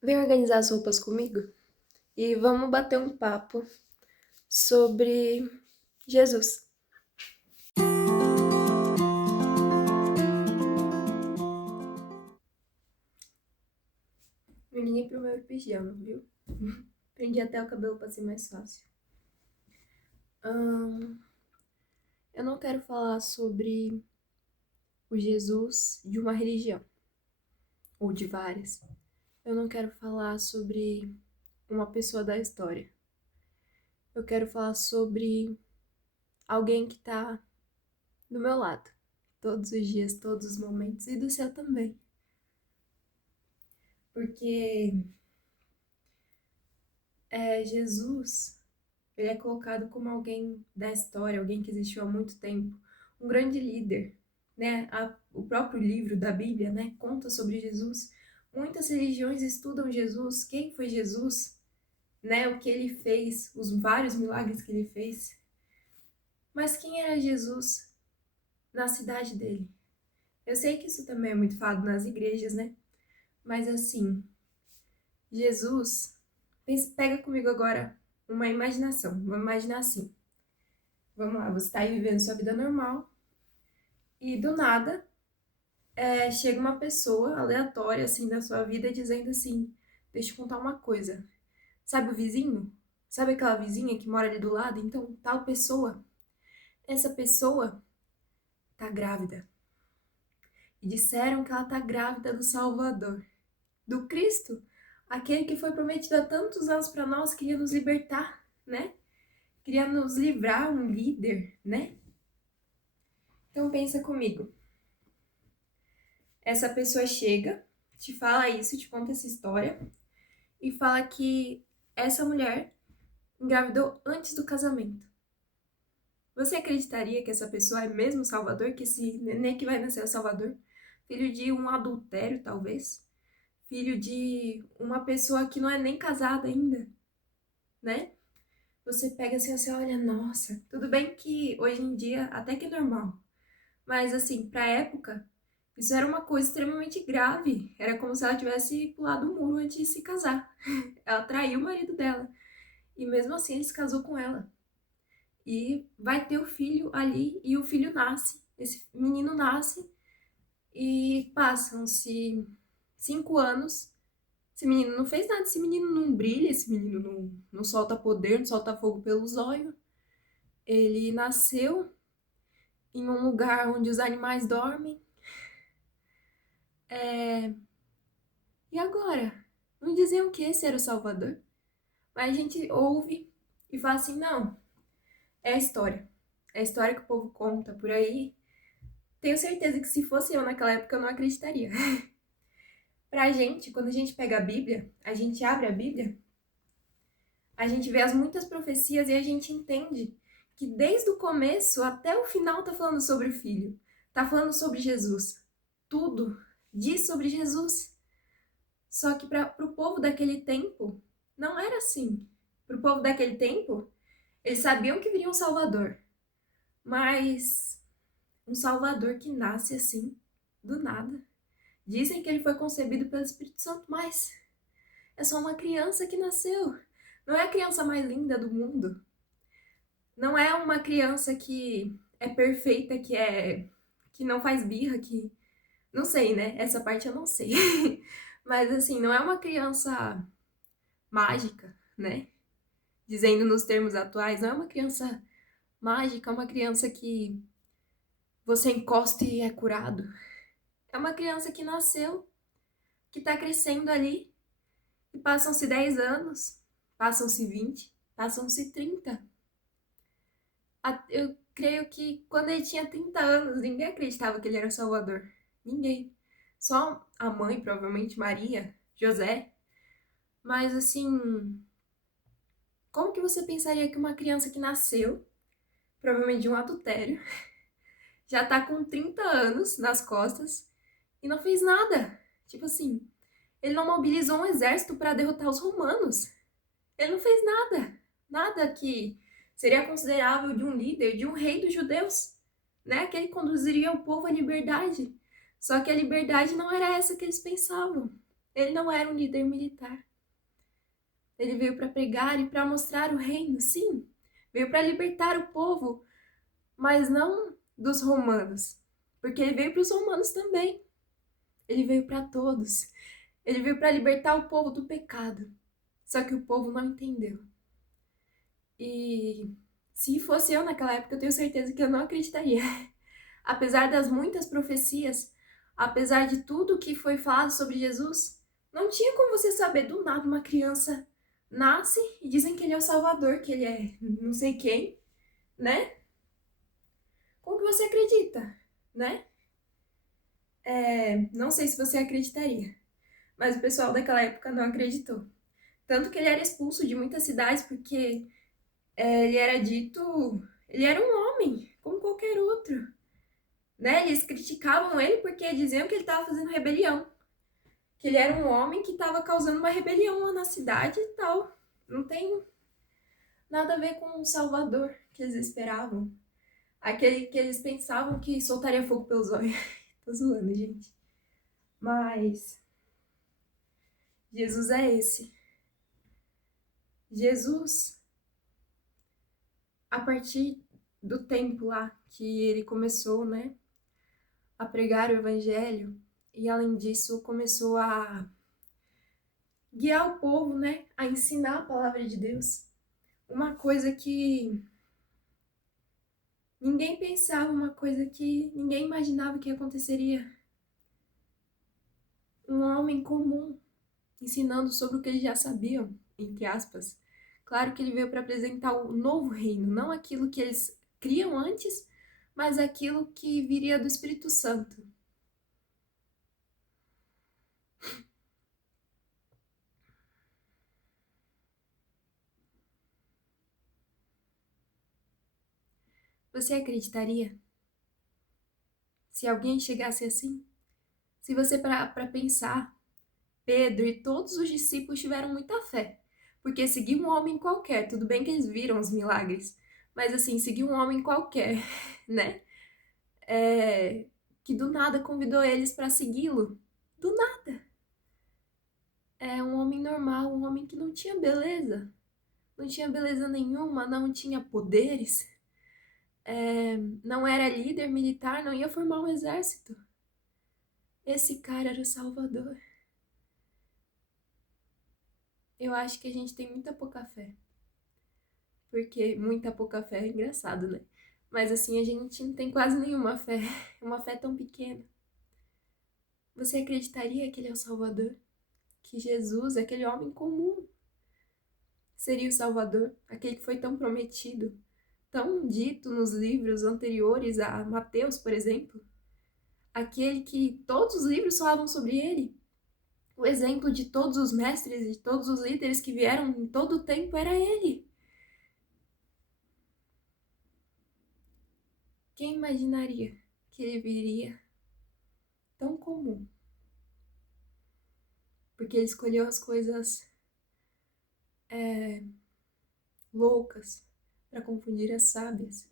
Vem organizar as roupas comigo e vamos bater um papo sobre Jesus. Me alinhei pro meu pijama, viu? Prendi até o cabelo pra ser mais fácil. Eu não quero falar sobre o Jesus de uma religião, ou de várias. Eu não quero falar sobre uma pessoa da história. Eu quero falar sobre alguém que tá do meu lado, todos os dias, todos os momentos, e do seu também. Porque Jesus, ele é colocado como alguém da história, alguém que existiu há muito tempo, um grande líder, né? O próprio livro da Bíblia, né, conta sobre Jesus. Muitas religiões estudam Jesus, quem foi Jesus, né, o que ele fez, os vários milagres que ele fez. Mas quem era Jesus na cidade dele? Eu sei que isso também é muito falado nas igrejas, né? Mas assim, Jesus, pega comigo agora uma imaginação. Vamos imaginar assim. Vamos lá, você está aí vivendo sua vida normal e do nada chega uma pessoa aleatória assim da sua vida dizendo assim: deixa eu contar uma coisa. Sabe o vizinho? Sabe aquela vizinha que mora ali do lado? Então, tal pessoa, essa pessoa tá grávida. E disseram que ela tá grávida do Salvador, do Cristo, aquele que foi prometido há tantos anos para nós, queria nos libertar, né? Queria nos livrar, um líder, né? Então pensa comigo. Essa pessoa chega, te fala isso, te conta essa história e fala que essa mulher engravidou antes do casamento. Você acreditaria que essa pessoa é mesmo Salvador? Que esse neném que vai nascer é Salvador? Filho de um adultério, talvez? Filho de uma pessoa que não é nem casada ainda, né? Você pega assim, você olha, nossa, tudo bem que hoje em dia até que é normal, mas assim, pra época, isso era uma coisa extremamente grave. Era como se ela tivesse pulado o muro antes de se casar. Ela traiu o marido dela. E mesmo assim ele se casou com ela. E vai ter o filho ali e o filho nasce. Esse menino nasce e passam-se 5 anos. Esse menino não fez nada, esse menino não brilha, esse menino não solta poder, não solta fogo pelos olhos. Ele nasceu em um lugar onde os animais dormem. E agora? Não diziam que esse era o Salvador? Mas a gente ouve e fala assim, não, é a história. É a história que o povo conta por aí. Tenho certeza que se fosse eu naquela época eu não acreditaria. Pra gente, quando a gente pega a Bíblia, a gente abre a Bíblia, a gente vê as muitas profecias e a gente entende que desde o começo até o final tá falando sobre o Filho. Tá falando sobre Jesus. Tudo diz sobre Jesus. Só que para o povo daquele tempo, não era assim. Para o povo daquele tempo, eles sabiam que viria um Salvador. Mas um Salvador que nasce assim, do nada. Dizem que ele foi concebido pelo Espírito Santo, mas é só uma criança que nasceu. Não é a criança mais linda do mundo. Não é uma criança que é perfeita, que não faz birra, que não sei, né? Essa parte eu não sei. Mas assim, não é uma criança mágica, né? Dizendo nos termos atuais, não é uma criança mágica, é uma criança que você encosta e é curado. É uma criança que nasceu, que tá crescendo ali, e passam-se 10 anos, passam-se 20, passam-se 30. Eu creio que quando ele tinha 30 anos, ninguém acreditava que ele era o Salvador. Ninguém. Só a mãe, provavelmente Maria, José. Mas assim, como que você pensaria que uma criança que nasceu, provavelmente de um adultério, já tá com 30 anos nas costas e não fez nada? Tipo assim, ele não mobilizou um exército para derrotar os romanos. Ele não fez nada. Nada que seria considerável de um líder, de um rei dos judeus, né? Que ele conduziria o povo à liberdade. Só que a liberdade não era essa que eles pensavam. Ele não era um líder militar. Ele veio para pregar e para mostrar o reino, sim. Veio para libertar o povo, mas não dos romanos. Porque ele veio para os romanos também. Ele veio para todos. Ele veio para libertar o povo do pecado. Só que o povo não entendeu. E se fosse eu naquela época, eu tenho certeza que eu não acreditaria. Apesar das muitas profecias, apesar de tudo que foi falado sobre Jesus, não tinha como você saber do nada uma criança nasce e dizem que ele é o Salvador, que ele é não sei quem, né? Como que você acredita, né? Não sei se você acreditaria, mas o pessoal daquela época não acreditou. Tanto que ele era expulso de muitas cidades porque ele era dito... Ele era um homem, como qualquer outro. Né? Eles criticavam ele porque diziam que ele estava fazendo rebelião. Que ele era um homem que estava causando uma rebelião lá na cidade e tal. Não tem nada a ver com o Salvador que eles esperavam. Aquele que eles pensavam que soltaria fogo pelos olhos. Tô zoando, gente. Mas Jesus é esse. Jesus, a partir do tempo lá que ele começou, né, a pregar o evangelho, e além disso começou a guiar o povo, né, a ensinar a palavra de Deus. Uma coisa que ninguém pensava, uma coisa que ninguém imaginava que aconteceria. Um homem comum ensinando sobre o que eles já sabiam, entre aspas. Claro que ele veio para apresentar o novo reino, não aquilo que eles criam antes, mas aquilo que viria do Espírito Santo. Você acreditaria se alguém chegasse assim? Se você parar para pensar, Pedro e todos os discípulos tiveram muita fé, porque seguir um homem qualquer, tudo bem que eles viram os milagres, mas assim, seguir um homem qualquer, né? Que do nada convidou eles para segui-lo. Do nada. É um homem normal, um homem que não tinha beleza. Não tinha beleza nenhuma, não tinha poderes. Não era líder militar, não ia formar um exército. Esse cara era o Salvador. Eu acho que a gente tem muita pouca fé. Porque muita pouca fé é engraçado, né? Mas assim, a gente não tem quase nenhuma fé. Uma fé tão pequena. Você acreditaria que ele é o Salvador? Que Jesus, aquele homem comum, seria o Salvador? Aquele que foi tão prometido, tão dito nos livros anteriores a Mateus, por exemplo? Aquele que todos os livros falavam sobre ele? O exemplo de todos os mestres e de todos os líderes que vieram em todo o tempo era ele. Quem imaginaria que ele viria tão comum? Porque ele escolheu as coisas loucas para confundir as sábias.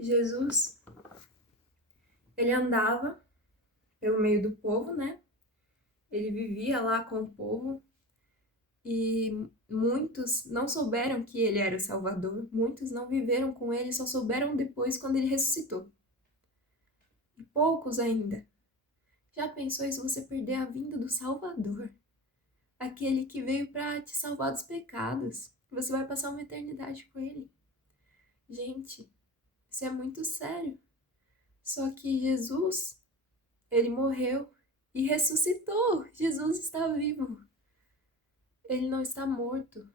Jesus, ele andava pelo meio do povo, né? Ele vivia lá com o povo e muitos não souberam que ele era o Salvador, muitos não viveram com ele, só souberam depois quando ele ressuscitou. E poucos ainda. Já pensou se você perder a vinda do Salvador? Aquele que veio para te salvar dos pecados. Você vai passar uma eternidade com ele. Gente, isso é muito sério. Só que Jesus, ele morreu e ressuscitou. Jesus está vivo. Ele não está morto.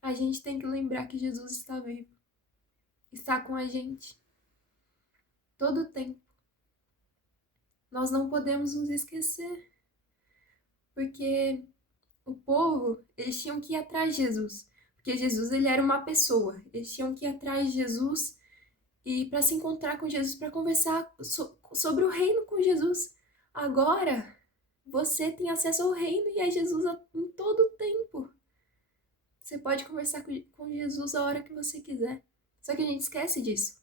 A gente tem que lembrar que Jesus está vivo. Está com a gente. Todo o tempo. Nós não podemos nos esquecer. Porque o povo, eles tinham que ir atrás de Jesus. Porque Jesus, ele era uma pessoa. Eles tinham que ir atrás de Jesus e para se encontrar com Jesus, para conversar sobre o reino com Jesus. Agora, você tem acesso ao reino e a Jesus em todo o tempo. Você pode conversar com Jesus a hora que você quiser. Só que a gente esquece disso.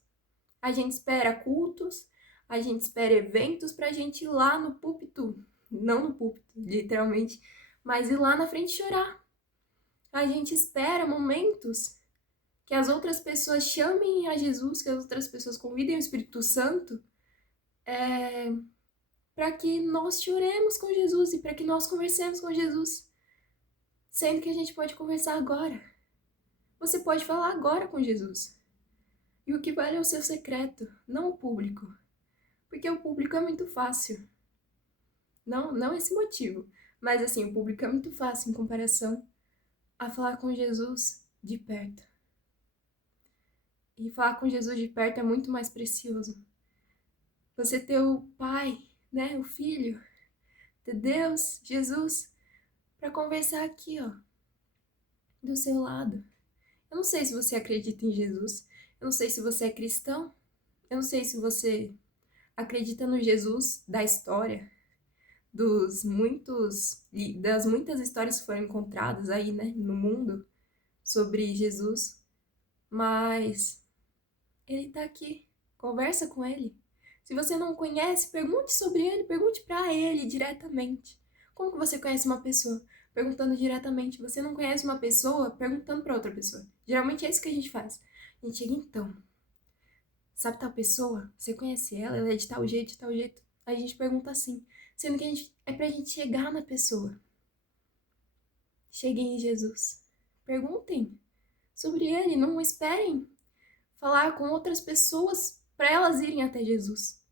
A gente espera cultos, a gente espera eventos pra gente ir lá no púlpito, não no púlpito, literalmente, mas ir lá na frente chorar. A gente espera momentos que as outras pessoas chamem a Jesus, que as outras pessoas convidem o Espírito Santo, para que nós choremos com Jesus e para que nós conversemos com Jesus. Sendo que a gente pode conversar agora. Você pode falar agora com Jesus. E o que vale é o seu secreto, não o público. Porque o público é muito fácil. Não esse motivo. Mas assim, o público é muito fácil em comparação a falar com Jesus de perto. E falar com Jesus de perto é muito mais precioso. Você ter o Pai, né, o Filho, ter Deus, Jesus, para conversar aqui, ó, do seu lado. Eu não sei se você acredita em Jesus, eu não sei se você é cristão, eu não sei se você acredita no Jesus da história, das muitas histórias que foram encontradas aí, né, no mundo sobre Jesus, mas ele tá aqui, conversa com ele. Se você não conhece, pergunte sobre ele, pergunte para ele diretamente. Como que você conhece uma pessoa? Perguntando diretamente. Você não conhece uma pessoa perguntando para outra pessoa. Geralmente é isso que a gente faz. A gente chega então. Sabe tal pessoa? Você conhece ela? Ela é de tal jeito, de tal jeito. A gente pergunta assim. Sendo que é pra gente chegar na pessoa. Cheguem em Jesus. Perguntem sobre ele. Não esperem falar com outras pessoas para elas irem até Jesus.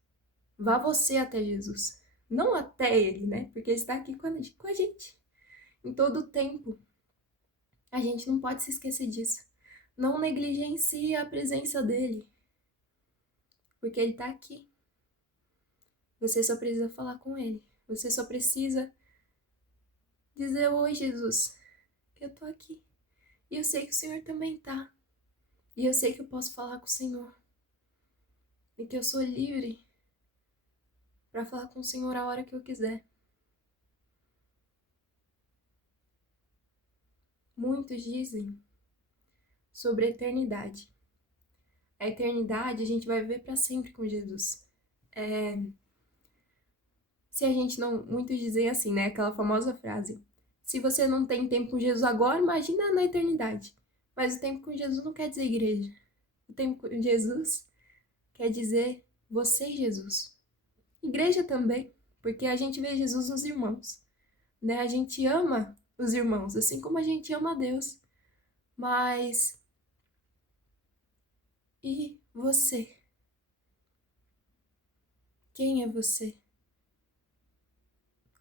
Vá você até Jesus. Não até ele, né? Porque ele está aqui com a gente. Em todo o tempo. A gente não pode se esquecer disso. Não negligencie a presença dele. Porque ele está aqui. Você só precisa falar com ele. Você só precisa dizer: oi, Jesus, que eu tô aqui. E eu sei que o Senhor também tá. E eu sei que eu posso falar com o Senhor. E que eu sou livre para falar com o Senhor a hora que eu quiser. Muitos dizem sobre a eternidade. A eternidade a gente vai viver para sempre com Jesus. Se a gente não... Muitos dizem assim, né? Aquela famosa frase: se você não tem tempo com Jesus agora, imagina na eternidade. Mas o tempo com Jesus não quer dizer igreja. O tempo com Jesus quer dizer você e Jesus. Igreja também, porque a gente vê Jesus nos irmãos, né? A gente ama os irmãos, assim como a gente ama a Deus. Mas e você? Quem é você?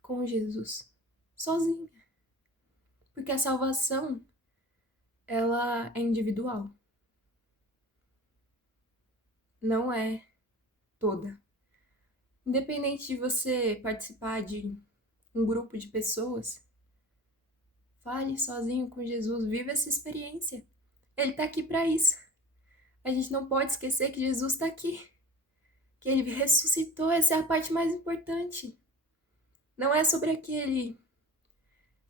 Com Jesus, sozinha. Porque a salvação, ela é individual. Não é toda. Independente de você participar de um grupo de pessoas, fale sozinho com Jesus, viva essa experiência. Ele tá aqui para isso. A gente não pode esquecer que Jesus tá aqui. Que ele ressuscitou, essa é a parte mais importante. Não é sobre aquele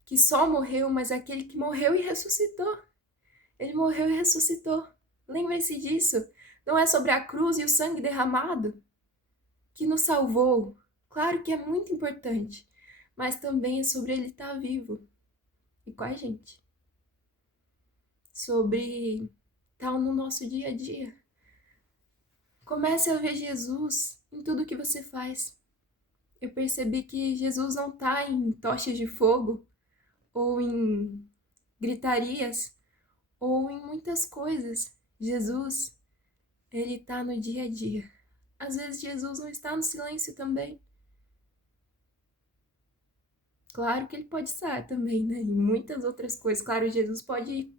que só morreu, mas aquele que morreu e ressuscitou. Ele morreu e ressuscitou. Lembre-se disso. Não é sobre a cruz e o sangue derramado que nos salvou. Claro que é muito importante, mas também é sobre ele estar vivo e com a gente. Sobre estar no nosso dia a dia. Comece a ver Jesus em tudo que você faz. Eu percebi que Jesus não está em tochas de fogo, ou em gritarias, ou em muitas coisas. Jesus, ele está no dia a dia. Às vezes Jesus não está no silêncio também. Claro que ele pode estar também, né? Em muitas outras coisas. Claro, Jesus pode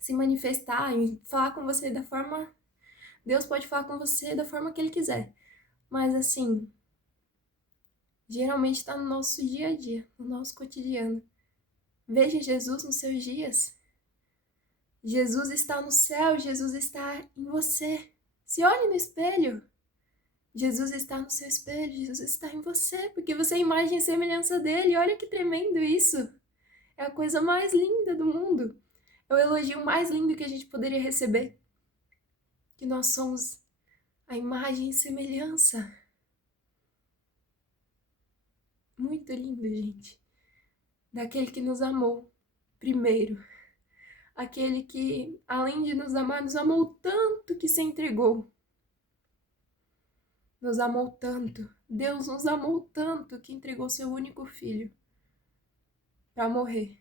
se manifestar e falar com você da forma... Deus pode falar com você da forma que ele quiser. Mas assim, geralmente está no nosso dia a dia, no nosso cotidiano. Veja Jesus nos seus dias. Jesus está no céu, Jesus está em você. Se olhe no espelho. Jesus está no seu espelho, Jesus está em você, porque você é a imagem e semelhança dele. Olha que tremendo isso. É a coisa mais linda do mundo. É o elogio mais lindo que a gente poderia receber. Que nós somos a imagem e semelhança. Muito lindo, gente. Daquele que nos amou primeiro. Aquele que, além de nos amar, nos amou tanto que se entregou. Nos amou tanto. Deus nos amou tanto que entregou seu único filho para morrer.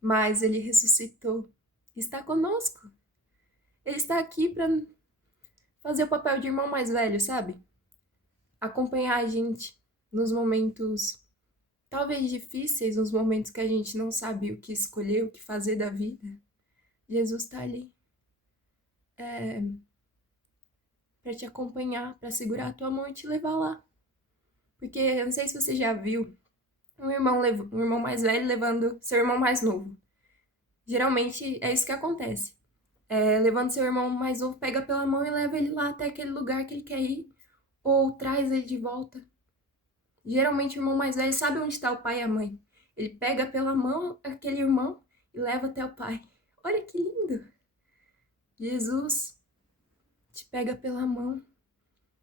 Mas ele ressuscitou. Está conosco. Ele está aqui para fazer o papel de irmão mais velho, sabe? Acompanhar a gente nos momentos talvez difíceis, nos momentos que a gente não sabe o que escolher, o que fazer da vida. Jesus está ali para te acompanhar, para segurar a tua mão e te levar lá. Porque eu não sei se você já viu um irmão mais velho levando seu irmão mais novo. Geralmente é isso que acontece. Levando seu irmão mais novo, pega pela mão e leva ele lá até aquele lugar que ele quer ir, ou traz ele de volta. Geralmente o irmão mais velho sabe onde está o pai e a mãe. Ele pega pela mão aquele irmão e leva até o pai. Olha que lindo! Jesus te pega pela mão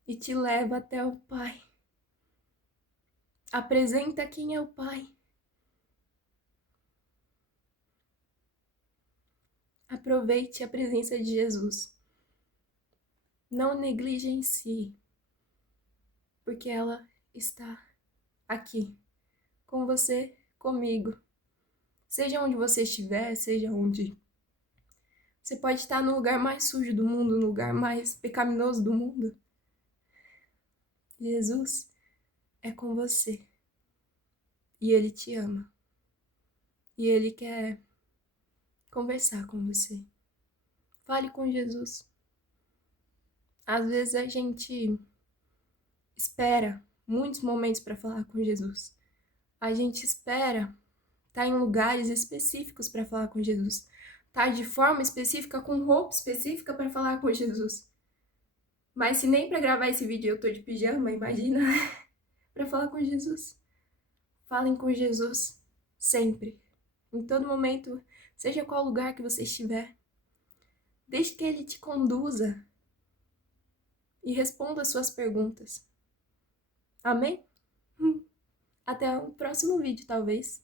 e te leva até o pai. Apresenta quem é o pai. Aproveite a presença de Jesus. Não negligencie, porque ela está aqui, com você, comigo. Seja onde você estiver, seja onde... Você pode estar no lugar mais sujo do mundo, no lugar mais pecaminoso do mundo. Jesus é com você. E Ele te ama. E Ele quer conversar com você. Fale com Jesus. Às vezes a gente espera muitos momentos para falar com Jesus. A gente espera estar em lugares específicos para falar com Jesus. Estar de forma específica, com roupa específica para falar com Jesus. Mas se nem para gravar esse vídeo eu tô de pijama, imagina para falar com Jesus. Falem com Jesus sempre, em todo momento, seja qual lugar que você estiver. Deixe que Ele te conduza e responda as suas perguntas. Amém? Até o próximo vídeo, talvez.